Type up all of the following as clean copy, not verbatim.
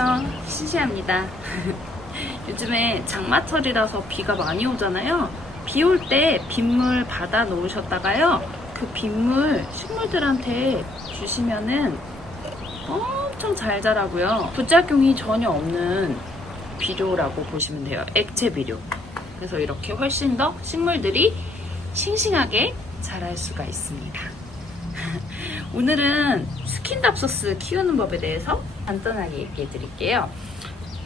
안녕하세요. 시시합니다. 요즘에 장마철이라서 비가 많이 오잖아요. 비 올 때 빗물 받아 놓으셨다가요, 그 빗물 식물들한테 주시면은 엄청 잘 자라고요. 부작용이 전혀 없는 비료라고 보시면 돼요. 액체 비료. 그래서 이렇게 훨씬 더 식물들이 싱싱하게 자랄 수가 있습니다. 오늘은 스킨답소스 키우는 법에 대해서 간단하게 얘기해 드릴게요.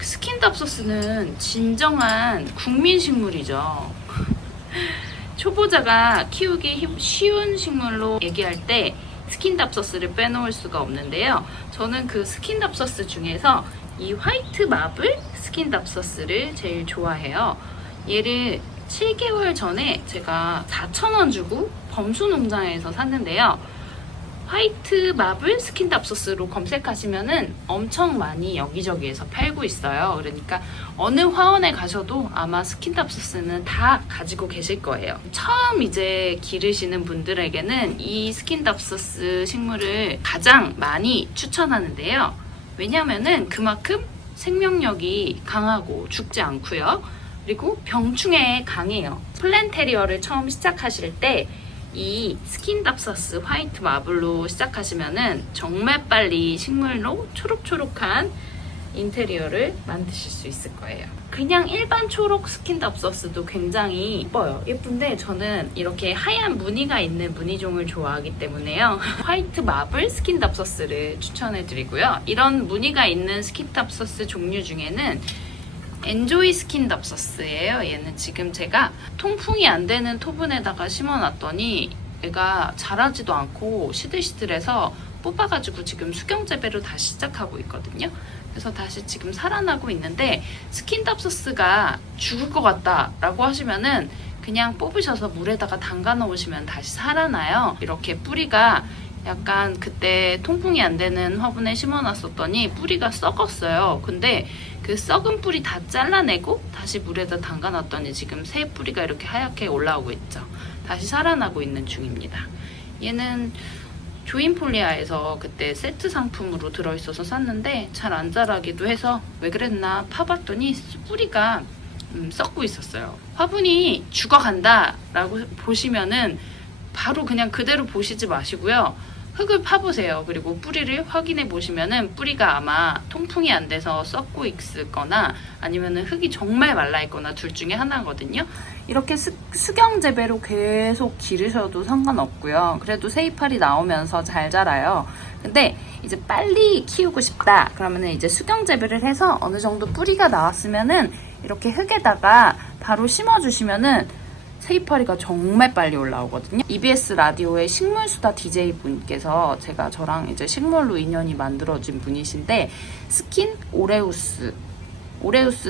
스킨답소스는 진정한 국민식물이죠. 초보자가 키우기 쉬운 식물로 얘기할 때 스킨답소스를 빼놓을 수가 없는데요. 저는 그 스킨답소스 중에서 이 화이트 마블 스킨답소스를 제일 좋아해요. 얘를 7개월 전에 제가 4,000원 주고 범수농장에서 샀는데요. 화이트 마블 스킨답소스로 검색하시면은 엄청 많이 여기저기에서 팔고 있어요. 그러니까 어느 화원에 가셔도 아마 스킨답소스는 다 가지고 계실 거예요. 처음 이제 기르시는 분들에게는 이 스킨답소스 식물을 가장 많이 추천하는데요. 왜냐면은 그만큼 생명력이 강하고 죽지 않고요. 그리고 병충해에 강해요. 플랜테리어를 처음 시작하실 때 이 스킨답소스 화이트 마블로 시작하시면은 정말 빨리 식물로 초록초록한 인테리어를 만드실 수 있을 거예요. 그냥 일반 초록 스킨답소스도 굉장히 예뻐요. 예쁜데 저는 이렇게 하얀 무늬가 있는 무늬종을 좋아하기 때문에요. 화이트 마블 스킨답소스를 추천해 드리고요. 이런 무늬가 있는 스킨답소스 종류 중에는 엔조이 스킨답소스예요. 얘는 지금 제가 통풍이 안 되는 토분에다가 심어놨더니 얘가 자라지도 않고 시들시들해서 뽑아가지고 지금 수경재배로 다시 시작하고 있거든요. 그래서 다시 지금 살아나고 있는데, 스킨답소스가 죽을 것 같다 라고 하시면은 그냥 뽑으셔서 물에다가 담가 놓으시면 다시 살아나요. 이렇게 뿌리가 약간 그때 통풍이 안 되는 화분에 심어놨었더니 뿌리가 썩었어요. 근데 그 썩은 뿌리 다 잘라내고 다시 물에다 담가놨더니 지금 새 뿌리가 이렇게 하얗게 올라오고 있죠. 다시 살아나고 있는 중입니다. 얘는 조인폴리아에서 그때 세트 상품으로 들어있어서 샀는데 잘 안 자라기도 해서 왜 그랬나 파봤더니 뿌리가 썩고 있었어요. 화분이 죽어간다 라고 보시면은 바로 그냥 그대로 보시지 마시고요. 흙을 파보세요. 그리고 뿌리를 확인해 보시면은 뿌리가 아마 통풍이 안 돼서 썩고 있을 거나 아니면은 흙이 정말 말라 있거나 둘 중에 하나거든요. 이렇게 수경 재배로 계속 기르셔도 상관없고요. 그래도 새이파리 나오면서 잘 자라요. 근데 이제 빨리 키우고 싶다 그러면은 이제 수경 재배를 해서 어느 정도 뿌리가 나왔으면은 이렇게 흙에다가 바로 심어주시면은 새이파리가 정말 빨리 올라오거든요. EBS 라디오의 식물수다 DJ 분께서 저랑 이제 식물로 인연이 만들어진 분이신데 스킨 오레우스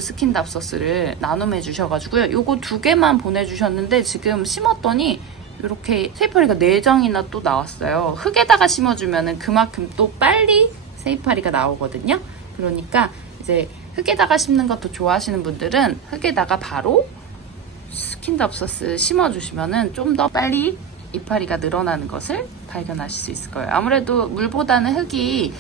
스킨답소스를 나눔해 주셔가지고요. 요거 2개만 보내주셨는데 지금 심었더니 이렇게 새이파리가 4장이나 또 나왔어요. 흙에다가 심어주면은 그만큼 또 빨리 새이파리가 나오거든요. 그러니까 이제 흙에다가 심는 것도 좋아하시는 분들은 흙에다가 바로 스킨답소스 심어주시면은 좀 더 빨리 이파리가 늘어나는 것을 발견하실 수 있을 거예요. 아무래도 물보다는 흙이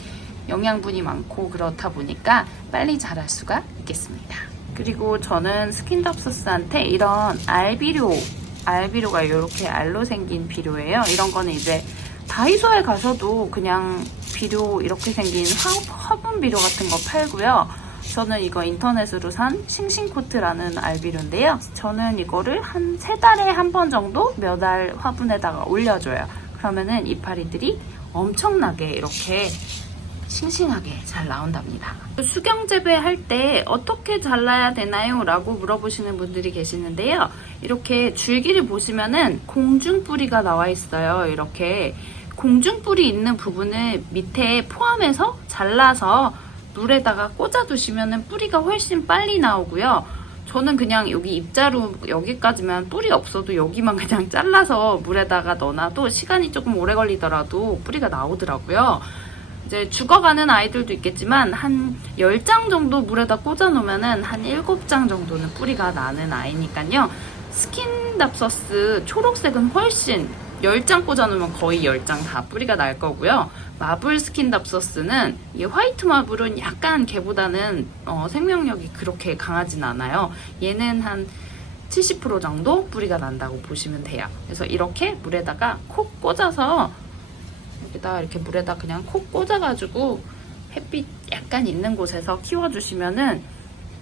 영양분이 많고 그렇다 보니까 빨리 자랄 수가 있겠습니다. 그리고 저는 스킨답소스한테 이런 알비료가 이렇게 알로 생긴 비료예요. 이런 거는 이제 다이소에 가셔도 그냥 비료 이렇게 생긴 화분 비료 같은 거 팔고요. 저는 이거 인터넷으로 산 싱싱코트라는 알비료인데요. 저는 이거를 한 3달에 한 번 정도 몇 알 화분에다가 올려줘요. 그러면은 이파리들이 엄청나게 이렇게 싱싱하게 잘 나온답니다. 수경 재배할 때 어떻게 잘라야 되나요? 라고 물어보시는 분들이 계시는데요. 이렇게 줄기를 보시면은 공중뿌리가 나와 있어요. 이렇게 공중뿌리 있는 부분을 밑에 포함해서 잘라서 물에다가 꽂아두시면 뿌리가 훨씬 빨리 나오고요. 저는 그냥 여기 입자루 여기까지만 뿌리 없어도 여기만 그냥 잘라서 물에다가 넣어놔도 시간이 조금 오래 걸리더라도 뿌리가 나오더라고요. 이제 죽어가는 아이들도 있겠지만 한 10장 정도 물에다 꽂아놓으면 한 7장 정도는 뿌리가 나는 아이니까요. 스킨답소스 초록색은 훨씬 10장 꽂아놓으면 거의 10장 다 뿌리가 날 거고요. 마블 스킨답서스는 이 화이트 마블은 약간 걔보다는 생명력이 그렇게 강하진 않아요. 얘는 한 70% 정도 뿌리가 난다고 보시면 돼요. 그래서 이렇게 물에다가 콕 꽂아서 여기다 이렇게 물에다 그냥 콕 꽂아가지고 햇빛 약간 있는 곳에서 키워주시면은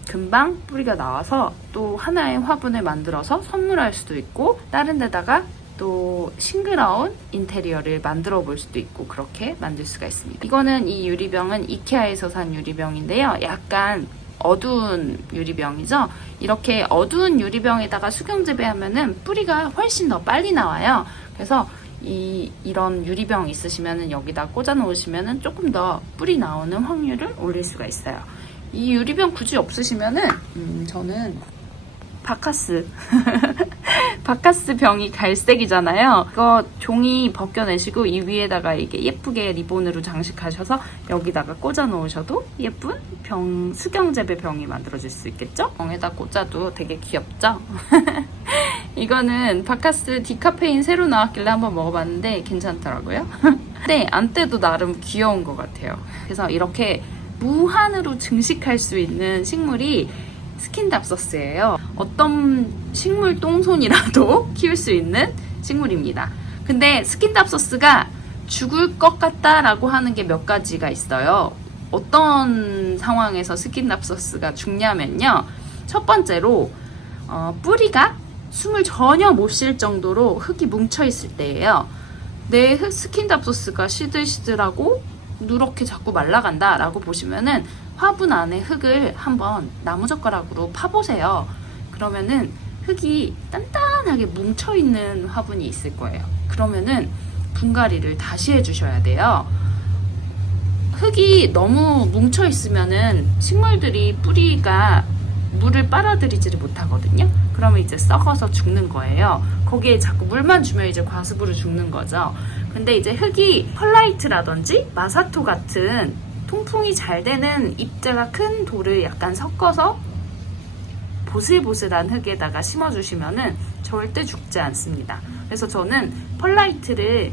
금방 뿌리가 나와서 또 하나의 화분을 만들어서 선물할 수도 있고 다른 데다가 또 싱그러운 인테리어를 만들어 볼 수도 있고 그렇게 만들 수가 있습니다. 이거는 이 유리병은 이케아에서 산 유리병인데요. 약간 어두운 유리병이죠. 이렇게 어두운 유리병에다가 수경 재배하면은 뿌리가 훨씬 더 빨리 나와요. 그래서 이런 유리병 있으시면은 여기다 꽂아 놓으시면은 조금 더 뿌리 나오는 확률을 올릴 수가 있어요. 이 유리병 굳이 없으시면은 저는 바카스 바카스 병이 갈색이잖아요. 이거 종이 벗겨내시고 이 위에다가 이게 예쁘게 리본으로 장식하셔서 여기다가 꽂아 놓으셔도 예쁜 수경재배 병이 만들어질 수 있겠죠? 병에다 꽂아도 되게 귀엽죠? 이거는 바카스 디카페인 새로 나왔길래 한번 먹어봤는데 괜찮더라고요. 근데 안때도 나름 귀여운 것 같아요. 그래서 이렇게 무한으로 증식할 수 있는 식물이 스킨답서스예요. 어떤 식물 똥손이라도 키울 수 있는 식물입니다. 근데 스킨답서스가 죽을 것 같다라고 하는 게 몇 가지가 있어요. 어떤 상황에서 스킨답서스가 죽냐면요. 첫 번째로 뿌리가 숨을 전혀 못 쉴 정도로 흙이 뭉쳐 있을 때예요. 내 스킨답서스가 시들시들하고 누렇게 자꾸 말라간다 라고 보시면은 화분 안에 흙을 한번 나무젓가락으로 파보세요. 그러면은 흙이 단단하게 뭉쳐있는 화분이 있을 거예요. 그러면은 분갈이를 다시 해주셔야 돼요. 흙이 너무 뭉쳐있으면은 식물들이 뿌리가 물을 빨아들이지를 못하거든요. 그러면 이제 썩어서 죽는 거예요. 거기에 자꾸 물만 주면 이제 과습으로 죽는 거죠. 근데 이제 흙이 펄라이트라든지 마사토 같은 통풍이 잘 되는 입자가 큰 돌을 약간 섞어서 보슬보슬한 흙에다가 심어주시면은 절대 죽지 않습니다. 그래서 저는 펄라이트를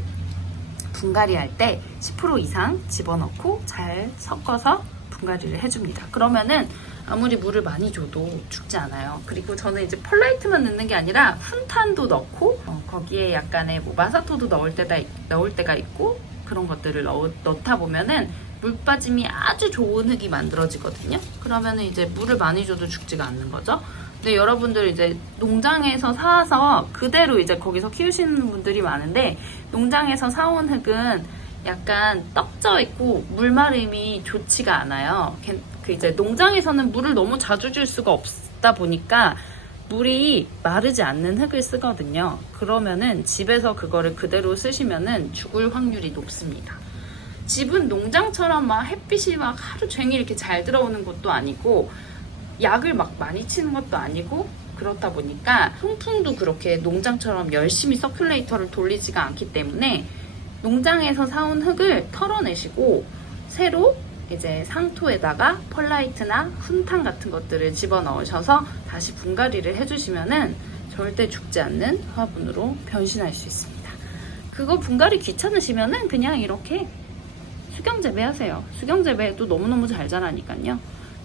분갈이 할 때 10% 이상 집어넣고 잘 섞어서 분갈이를 해줍니다. 그러면은 아무리 물을 많이 줘도 죽지 않아요. 그리고 저는 이제 펄라이트만 넣는 게 아니라 훈탄도 넣고 거기에 약간의 뭐 마사토도 넣을 때가 있고 그런 것들을 넣다 보면은 물 빠짐이 아주 좋은 흙이 만들어지거든요. 그러면은 이제 물을 많이 줘도 죽지가 않는 거죠. 근데 여러분들 이제 농장에서 사서 그대로 이제 거기서 키우시는 분들이 많은데 농장에서 사온 흙은 약간 떡져 있고 물마름이 좋지가 않아요. 그 이제 농장에서는 물을 너무 자주 줄 수가 없다 보니까 물이 마르지 않는 흙을 쓰거든요. 그러면은 집에서 그거를 그대로 쓰시면은 죽을 확률이 높습니다. 집은 농장처럼 막 햇빛이 막 하루 종일 이렇게 잘 들어오는 것도 아니고 약을 막 많이 치는 것도 아니고 그렇다 보니까 통풍도 그렇게 농장처럼 열심히 서큘레이터를 돌리지가 않기 때문에 농장에서 사온 흙을 털어내시고 새로 이제 상토에다가 펄라이트나 훈탕 같은 것들을 집어넣으셔서 다시 분갈이를 해주시면은 절대 죽지 않는 화분으로 변신할 수 있습니다. 그거 분갈이 귀찮으시면은 그냥 이렇게 수경재배 하세요. 수경재배도 너무너무 잘 자라니까요.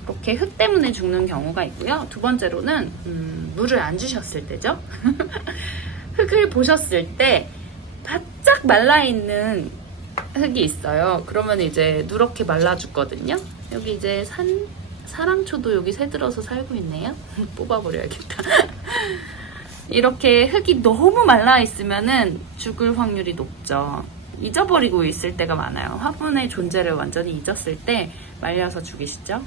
이렇게 흙 때문에 죽는 경우가 있고요. 두 번째로는 물을 안 주셨을 때죠. 흙을 보셨을 때 바짝 말라있는 흙이 있어요. 그러면 이제 누렇게 말라 죽거든요. 여기 이제 사랑초도 여기 새들어서 살고 있네요. 뽑아버려야겠다. 이렇게 흙이 너무 말라 있으면은 죽을 확률이 높죠. 잊어버리고 있을 때가 많아요. 화분의 존재를 완전히 잊었을 때 말려서 죽이시죠?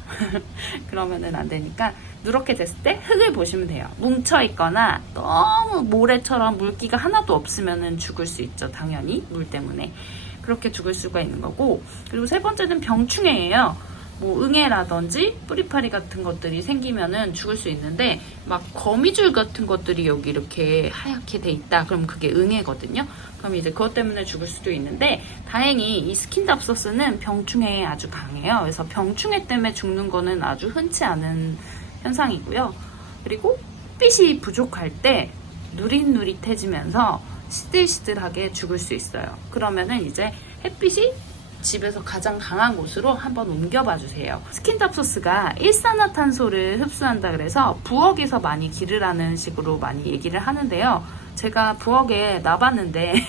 그러면은 안 되니까 누렇게 됐을 때 흙을 보시면 돼요. 뭉쳐있거나 너무 모래처럼 물기가 하나도 없으면은 죽을 수 있죠. 당연히 물 때문에. 그렇게 죽을 수가 있는 거고, 그리고 세 번째는 병충해예요. 뭐 응애라든지 뿌리파리 같은 것들이 생기면은 죽을 수 있는데 막 거미줄 같은 것들이 여기 이렇게 하얗게 돼 있다. 그럼 그게 응애거든요. 그럼 이제 그것 때문에 죽을 수도 있는데 다행히 이 스킨답서스는 병충해에 아주 강해요. 그래서 병충해 때문에 죽는 거는 아주 흔치 않은 현상이고요. 그리고 햇빛이 부족할 때 누릿누릿해지면서 시들시들하게 죽을 수 있어요. 그러면은 이제 햇빛이 집에서 가장 강한 곳으로 한번 옮겨봐 주세요. 스킨답소스가 일산화탄소를 흡수한다 그래서 부엌에서 많이 기르라는 식으로 많이 얘기를 하는데요. 제가 부엌에 놔봤는데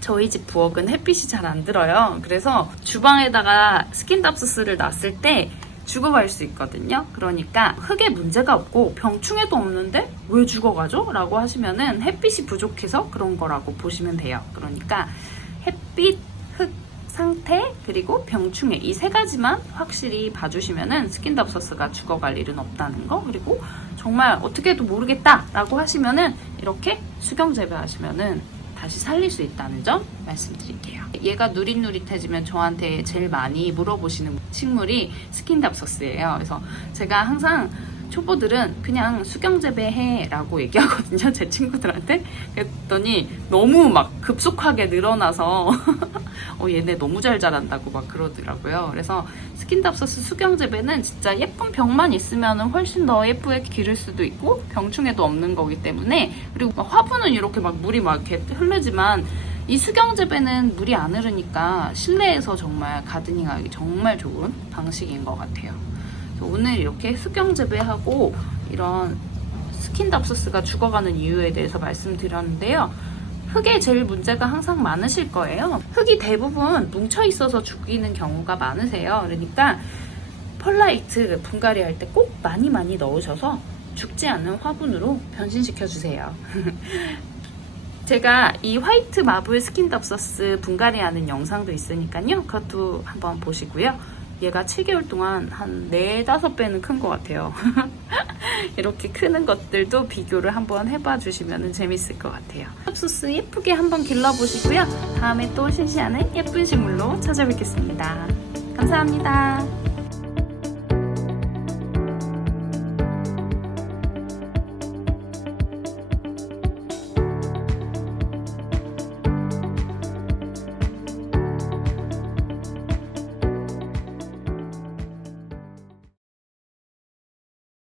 저희 집 부엌은 햇빛이 잘 안 들어요. 그래서 주방에다가 스킨답소스를 놨을 때 죽어갈 수 있거든요. 그러니까 흙에 문제가 없고 병충해도 없는데 왜 죽어가죠? 라고 하시면은 햇빛이 부족해서 그런 거라고 보시면 돼요. 그러니까 햇빛, 흙 상태, 그리고 병충해 이 세 가지만 확실히 봐주시면은 스킨답소스가 죽어갈 일은 없다는 거. 그리고 정말 어떻게 해도 모르겠다 라고 하시면은 이렇게 수경 재배하시면은 다시 살릴 수 있다는 점 말씀드릴게요. 얘가 누릿누릿해지면 저한테 제일 많이 물어보시는 식물이 스킨답소스예요. 그래서 제가 항상 초보들은 그냥 수경재배해 라고 얘기하거든요. 제 친구들한테. 그랬더니 너무 막 급속하게 늘어나서 얘네 너무 잘 자란다고 막 그러더라고요. 그래서 스킨답소스 수경재배는 진짜 예쁜 벽만 있으면 훨씬 더 예쁘게 기를 수도 있고 병충해도 없는 거기 때문에, 그리고 막 화분은 이렇게 막 물이 막 이렇게 흐르지만 이 수경재배는 물이 안 흐르니까 실내에서 정말 가드닝하기 정말 좋은 방식인 것 같아요. 오늘 이렇게 수경 재배하고 이런 스킨답소스가 죽어가는 이유에 대해서 말씀드렸는데요. 흙에 제일 문제가 항상 많으실 거예요. 흙이 대부분 뭉쳐 있어서 죽이는 경우가 많으세요. 그러니까 펄라이트 분갈이 할 때 꼭 많이 넣으셔서 죽지 않는 화분으로 변신시켜 주세요. 제가 이 화이트 마블 스킨답소스 분갈이 하는 영상도 있으니까요. 그것도 한번 보시고요. 얘가 7개월 동안 한 4-5배는 큰 것 같아요. 이렇게 크는 것들도 비교를 한번 해봐 주시면 재밌을 것 같아요. 스킨답소스 예쁘게 한번 길러보시고요. 다음에 또 신시하는 예쁜 식물로 찾아뵙겠습니다. 감사합니다.